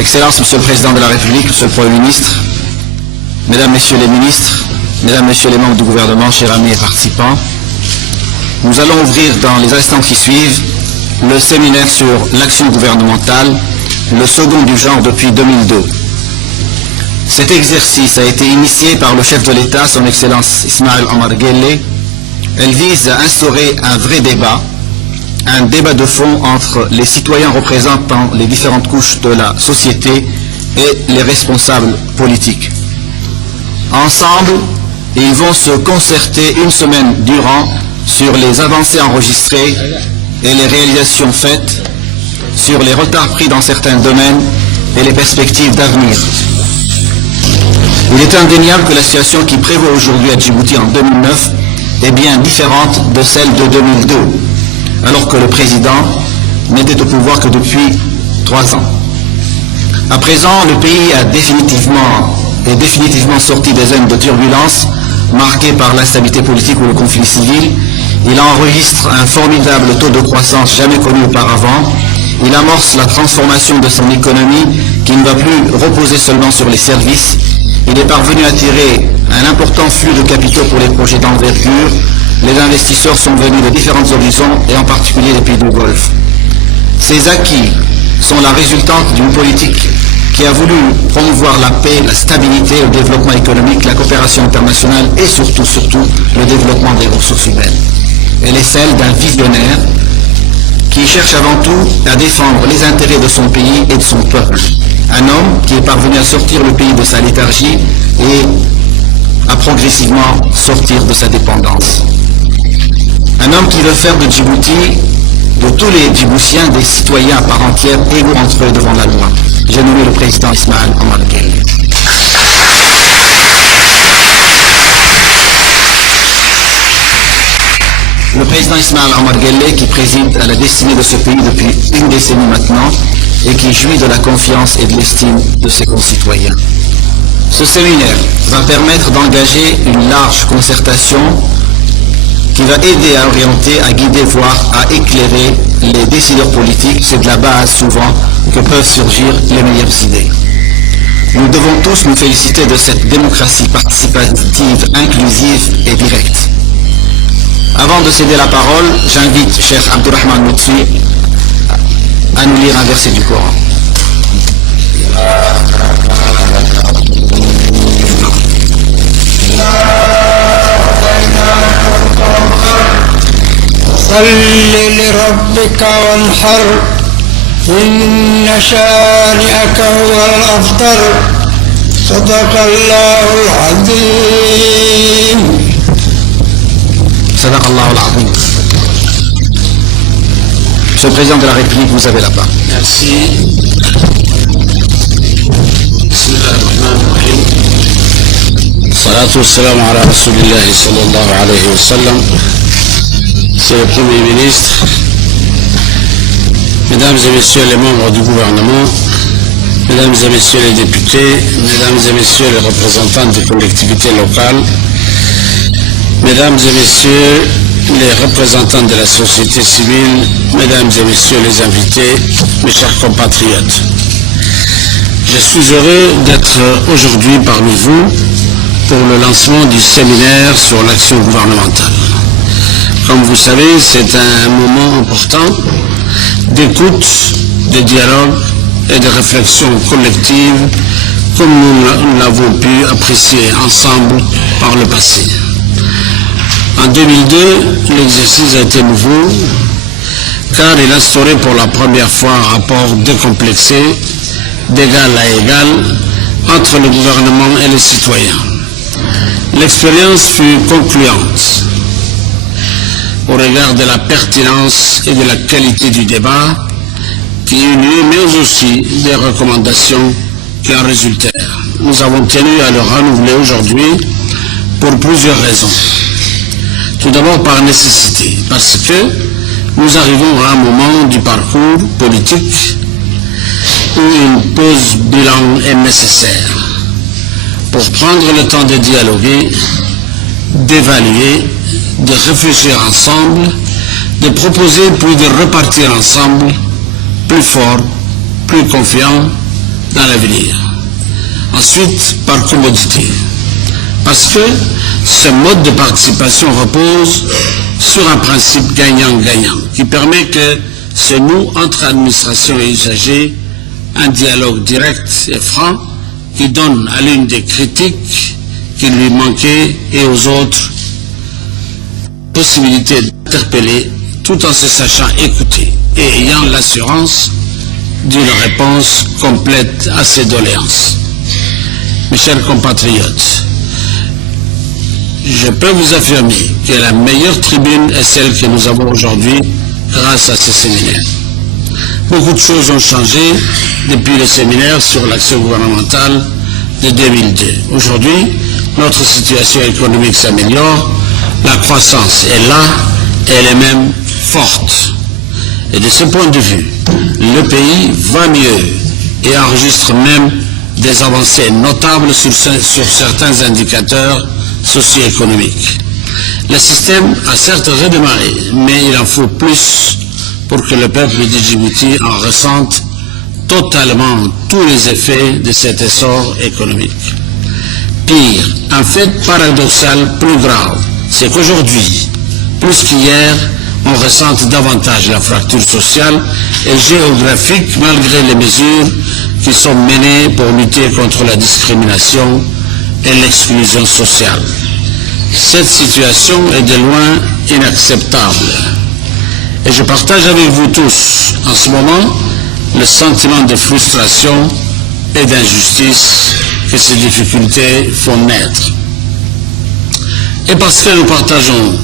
Excellences, Monsieur le Président de la République, Monsieur le Premier ministre, Mesdames, Messieurs les ministres, Mesdames, Messieurs les membres du gouvernement, chers amis et participants, nous allons ouvrir dans les instants qui suivent le séminaire sur l'action gouvernementale, le second du genre depuis 2002. Cet exercice a été initié par le chef de l'État, son Excellence Ismaël Omar Guelleh. Elle vise à instaurer un vrai débat, un débat de fond entre les citoyens représentant les différentes couches de la société et les responsables politiques. Ensemble, ils vont se concerter une semaine durant sur les avancées enregistrées et les réalisations faites, sur les retards pris dans certains domaines et les perspectives d'avenir. Il est indéniable que la situation qui prévaut aujourd'hui à Djibouti en 2009 est bien différente de celle de 2002, alors que le président n'était au pouvoir que depuis 3 ans. À présent, le pays est définitivement sorti des zones de turbulence marquées par l'instabilité politique ou le conflit civil. Il enregistre un formidable taux de croissance jamais connu auparavant. Il amorce la transformation de son économie qui ne va plus reposer seulement sur les services. Il est parvenu à attirer un important flux de capitaux pour les projets d'envergure. les investisseurs sont venus de différents horizons et en particulier des pays du Golfe. Ces acquis sont la résultante d'une politique qui a voulu promouvoir la paix, la stabilité, le développement économique, la coopération internationale et surtout le développement des ressources humaines. Elle est celle d'un visionnaire qui cherche avant tout à défendre les intérêts de son pays et de son peuple. Un homme qui est parvenu à sortir le pays de sa léthargie et à progressivement sortir de sa dépendance. Un homme qui veut faire de Djibouti, de tous les Djiboutiens, des citoyens à part entière égaux entre eux devant la loi. J'ai nommé le président Ismaël Omar Guelleh. Le président Ismaël Omar Guelleh, qui préside à la destinée de ce pays depuis une décennie maintenant et qui jouit de la confiance et de l'estime de ses concitoyens. Ce séminaire va permettre d'engager une large concertation qui va aider à orienter, à guider, voire à éclairer les décideurs politiques. C'est de la base souvent que peuvent surgir les meilleures idées. Nous devons tous nous féliciter de cette démocratie participative, inclusive et directe. Avant de céder la parole, j'invite Cheikh Abdurrahman Moutsi à nous lire un verset du Coran. صل لربك وانحر إن شانئك هو الأبتر صدق الله العظيم. صدق الله العظيم. Monsieur le Président de la République, vous avez la parole. Merci. Bismillahirrahmanirrahim. Salatu wassalamu ala Rasulillahi sallallahu alayhi wa sallam. Monsieur le Premier ministre, Mesdames et Messieurs les membres du gouvernement, Mesdames et Messieurs les députés, Mesdames et Messieurs les représentants des collectivités locales, Mesdames et Messieurs les représentants de la société civile, Mesdames et Messieurs les invités, mes chers compatriotes. Je suis heureux d'être aujourd'hui parmi vous pour le lancement du séminaire sur l'action gouvernementale. Comme vous savez, c'est un moment important d'écoute, de dialogue et de réflexion collective comme nous l'avons pu apprécier ensemble par le passé. En 2002, l'exercice a été nouveau car il instaurait pour la première fois un rapport décomplexé, d'égal à égal, entre le gouvernement et les citoyens. L'expérience fut concluante au regard de la pertinence et de la qualité du débat qui eut lieu, mais aussi des recommandations qui en résultèrent. Nous avons tenu à le renouveler aujourd'hui pour plusieurs raisons. Tout d'abord par nécessité, parce que nous arrivons à un moment du parcours politique où une pause bilan est nécessaire pour prendre le temps de dialoguer, d'évaluer, de réfléchir ensemble, de proposer puis de repartir ensemble plus fort, plus confiant dans l'avenir. Ensuite, par commodité, parce que ce mode de participation repose sur un principe gagnant-gagnant qui permet que se noue entre administration et usagers un dialogue direct et franc qui donne à l'une des critiques qui lui manquaient et aux autres possibilité d'interpeller tout en se sachant écouter et ayant l'assurance d'une réponse complète à ses doléances. Mes chers compatriotes, je peux vous affirmer que la meilleure tribune est celle que nous avons aujourd'hui grâce à ce séminaire. Beaucoup de choses ont changé depuis le séminaire sur l'action gouvernementale de 2002. Aujourd'hui, notre situation économique s'améliore, la croissance est là, elle est même forte. Et de ce point de vue, le pays va mieux et enregistre même des avancées notables sur certains indicateurs socio-économiques. Le système a certes redémarré, mais il en faut plus pour que le peuple de Djibouti en ressente totalement tous les effets de cet essor économique. Pire, un fait paradoxal plus grave, c'est qu'aujourd'hui, plus qu'hier, on ressent davantage la fracture sociale et géographique malgré les mesures qui sont menées pour lutter contre la discrimination et l'exclusion sociale. Cette situation est de loin inacceptable. Et je partage avec vous tous, en ce moment, le sentiment de frustration et d'injustice que ces difficultés font naître. Et parce que nous partageons